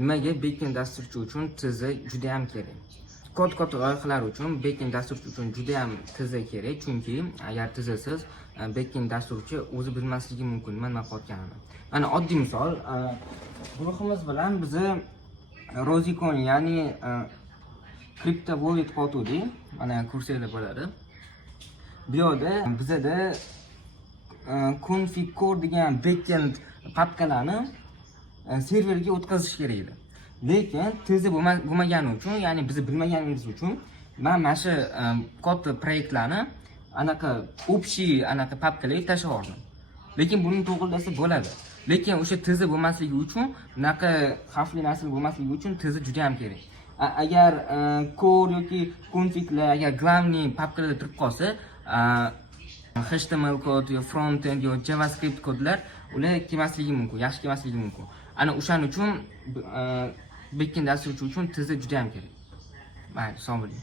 nimaga backend dasturchi uchun TZ juda ham kerak. Kod loyihalar uchun backend dasturchi uchun juda ham TZ kerak, chunki agar TZsiz backend dasturchi o'zi bilmasligi mumkin nima qilayotganini. Mana oddiy misol, guruhimiz bilan biz Rozicon, ya'ni Crypto Wallet qotuvdik. Mana kursinglar bo'ladi. Bu yerda bizada config core degan backend papkalarni serverga o'tkazish kerak edi. Lekin TZ bo'lmagani uchun, ya'ni biz bilmaganimiz uchun men mana shu katta proyektlarni anaqa общий anaqa papkalarga tashlab yubordim. Lekin buning to'g'rilasi bo'ladi. Lekin o'sha TZ bo'lmasligi uchun, bunaqa xavfli narsa bo'lmasligi uchun TZ juda ham kerak. Agar core yoki configlar agar главный papkalarda turib qolsa, HTML kod yo front-end yo JavaScript kodlar ular kelmasligi mumkin, yaxshi kelmasligi mumkin. Ana o'shaning uchun backend dasturchi uchun TZ juda ham kerak. Mayli, sog' bo'ling.